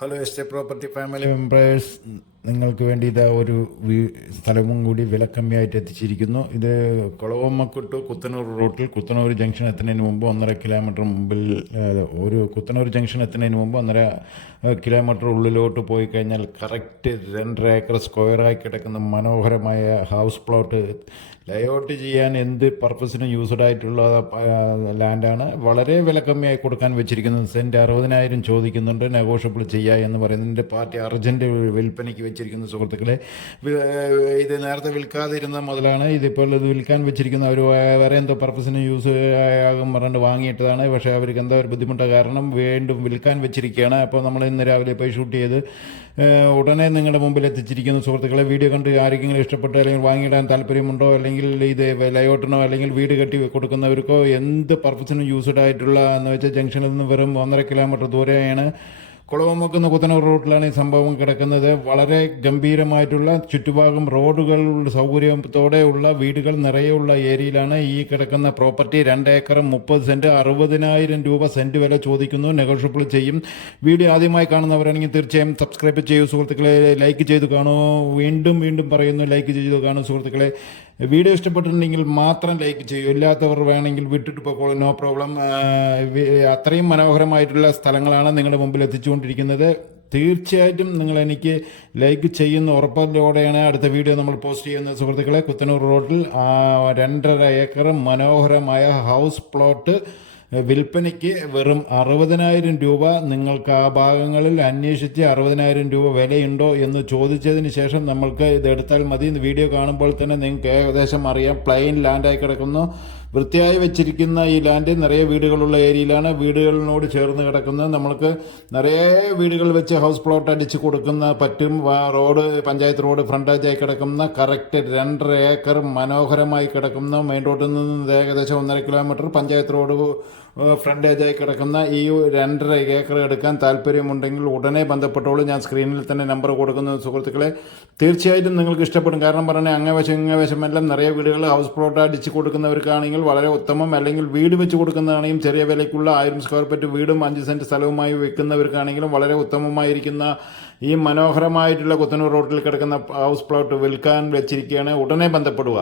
Hello estate property family members, നിങ്ങൾക്ക് വേണ്ടി ഇതാ ഒരു സ്ഥലവും കൂടി വിലക്കമ്മിയായിട്ട് എത്തിച്ചിരിക്കുന്നു. ഇത് കുളവമ്മക്ക് ടു കുത്തനൂർ റൂട്ടിൽ കുത്തനൂർ ജംഗ്ഷൻ എത്തുന്നതിന് മുമ്പ് 1.5 കിലോമീറ്റർ മുമ്പിൽ കുത്തനൂർ ജംഗ്ഷൻ എത്തുന്നതിന് മുമ്പ് 1.5 കിലോമീറ്റർ ഉള്ളിലോട്ട് പോയി കഴിഞ്ഞാൽ കറക്റ്റ് 2.5 ഏക്കർ സ്ക്വയറായി കിടക്കുന്ന മനോഹരമായ ഹൗസ് പ്ലോട്ട് ലേഔട്ട് ചെയ്യാൻ എന്ത് പർപ്പസിനും യൂസ്ഡ് ആയിട്ടുള്ള ലാൻഡാണ്. വളരെ വിലക്കമ്മിയായി കൊടുക്കാൻ വെച്ചിരിക്കുന്നത്. സെൻറ്റ് 60,000 ചോദിക്കുന്നുണ്ട്, നെഗോഷ്യബിൾ ചെയ്യുക എന്ന് പറയുന്നതിൻ്റെ പാർട്ടി അർജൻറ്റ് വിൽപ്പനയ്ക്ക് വെച്ചിരിക്കുന്ന സുഹൃത്തുക്കളെ. ഇത് നേരത്തെ വിൽക്കാതിരുന്ന മുതലാണ്. ഇതിപ്പോൾ ഇത് വിൽക്കാൻ വെച്ചിരിക്കുന്ന അവർ വേറെ എന്തോ പർപ്പസിന് യൂസ് ആകും പറഞ്ഞിട്ട് വാങ്ങിയിട്ടതാണ്. പക്ഷേ അവർക്ക് എന്തോ ഒരു ബുദ്ധിമുട്ട് കാരണം വീണ്ടും വിൽക്കാൻ വെച്ചിരിക്കുകയാണ്. അപ്പോൾ നമ്മൾ ഇന്ന് രാവിലെ പോയി ഷൂട്ട് ചെയ്ത് ഉടനെ നിങ്ങളുടെ മുമ്പിൽ എത്തിച്ചിരിക്കുന്ന സുഹൃത്തുക്കളെ. വീഡിയോ കണ്ട് ആരെങ്കിലും ഇഷ്ടപ്പെട്ടോ അല്ലെങ്കിൽ വാങ്ങിയിടാൻ താല്പര്യമുണ്ടോ, അല്ലെങ്കിൽ ഇത് ലേഔട്ടിനോ അല്ലെങ്കിൽ വീട് കെട്ടി കൊടുക്കുന്നവർക്കോ എന്ത് പർപ്പസിനും യൂസ്ഡ് ആയിട്ടുള്ള എന്ന് വെച്ചാൽ ജംഗ്ഷനിൽ നിന്ന് വെറും 1.5 കിലോമീറ്റർ ദൂരെയാണ്. കുളവമ്മക്കുന്ന കുത്തനൂർ റൂട്ടിലാണ് ഈ സംഭവം കിടക്കുന്നത്. വളരെ ഗംഭീരമായിട്ടുള്ള ചുറ്റുഭാഗം റോഡുകളുടെ സൗകര്യത്തോടെയുള്ള വീടുകൾ നിറയെയുള്ള ഏരിയയിലാണ് ഈ കിടക്കുന്ന പ്രോപ്പർട്ടി. 2 ഏക്കർ 30 സെൻറ്റ് 60,000 രൂപ സെൻറ്റ് വില ചോദിക്കുന്നു. നെഗോഷ്യബിൾ ചെയ്യും. വീഡിയോ ആദ്യമായി കാണുന്നവരാണെങ്കിൽ തീർച്ചയായും സബ്സ്ക്രൈബ് ചെയ്യൂ സുഹൃത്തുക്കളെ. ലൈക്ക് ചെയ്ത് കാണൂ. വീണ്ടും വീണ്ടും പറയുന്നു, ലൈക്ക് ചെയ്ത് കാണൂ സുഹൃത്തുക്കളെ. വീഡിയോ ഇഷ്ടപ്പെട്ടിട്ടുണ്ടെങ്കിൽ മാത്രം ലൈക്ക് ചെയ്യൂ. ഇല്ലാത്തവർ വേണമെങ്കിൽ വിട്ടിട്ട് പോയിക്കോളൂ, നോ പ്രോബ്ലം. അത്രയും മനോഹരമായിട്ടുള്ള സ്ഥലങ്ങളാണ് നിങ്ങളുടെ മുമ്പിൽ എത്തിച്ചുകൊണ്ടിരിക്കുന്നത്. തീർച്ചയായിട്ടും നിങ്ങൾ എനിക്ക് ലൈക്ക് ചെയ്യുന്ന ഉറപ്പോടെയാണ് അടുത്ത വീഡിയോ നമ്മൾ പോസ്റ്റ് ചെയ്യുന്നത് സുഹൃത്തുക്കളെ. കുത്തനൂർ റോഡിൽ 2.5 ഏക്കർ മനോഹരമായ ഹൗസ് പ്ലോട്ട് വിൽപ്പനയ്ക്ക് വെറും 60,000 രൂപ. നിങ്ങൾക്ക് ആ ഭാഗങ്ങളിൽ അന്വേഷിച്ച് 60,000 രൂപ വിലയുണ്ടോ എന്ന് ചോദിച്ചതിന് ശേഷം നമ്മൾക്ക് ഇതെടുത്താൽ മതി. വീഡിയോ കാണുമ്പോൾ തന്നെ നിങ്ങൾക്ക് ഏകദേശം അറിയാം. പ്ലെയിൻ ലാൻഡായി കിടക്കുന്നു. വൃത്തിയായി വെച്ചിരിക്കുന്ന ഈ ലാൻഡ് നിറയെ വീടുകളുള്ള ഏരിയയിലാണ്. വീടുകളിനോട് ചേർന്ന് കിടക്കുന്നത്. നമ്മൾക്ക് നിറയെ വീടുകൾ വെച്ച് ഹൗസ് പ്ലോട്ട് അടിച്ച് കൊടുക്കുന്ന പറ്റും. റോഡ് പഞ്ചായത്ത് റോഡ് ഫ്രണ്ടേജായി കിടക്കുന്ന കറക്റ്റ് 2.5 ഏക്കർ മനോഹരമായി കിടക്കുന്ന മെയിൻ റോഡിൽ നിന്ന് ഏകദേശം 1.5 കിലോമീറ്റർ പഞ്ചായത്ത് റോഡ് ഫ്രണ്ടേജായി കിടക്കുന്ന ഈ 2.5 ഏക്കർ എടുക്കാൻ താല്പര്യമുണ്ടെങ്കിൽ ഉടനെ ബന്ധപ്പെട്ടോളൂ. ഞാൻ സ്ക്രീനിൽ തന്നെ നമ്പർ കൊടുക്കുന്ന സുഹൃത്തുക്കളെ. തീർച്ചയായിട്ടും നിങ്ങൾക്ക് ഇഷ്ടപ്പെടും. കാരണം പറഞ്ഞാൽ അങ്ങവശം എല്ലാം നിറയെ വീടുകൾ ഹൗസ് പ്ലോട്ട് അടിച്ച് കൊടുക്കുന്നവർക്കാണെങ്കിൽ വളരെ ഉത്തമം. അല്ലെങ്കിൽ വീട് വെച്ച് കൊടുക്കുന്നതാണെങ്കിലും ചെറിയ വിലയ്ക്കുള്ള 1000 സ്ക്വയർ ഫീറ്റ് വീടും 5 സെൻറ്റ് സ്ഥലവുമായി വെക്കുന്നവർക്കാണെങ്കിലും വളരെ ഉത്തമമായിരിക്കുന്ന ഈ മനോഹരമായിട്ടുള്ള കുത്തനൂർ റോഡിൽ കിടക്കുന്ന ഹൗസ് പ്ലോട്ട് വിൽക്കാൻ വെച്ചിരിക്കുകയാണ്. ഉടനെ ബന്ധപ്പെടുക.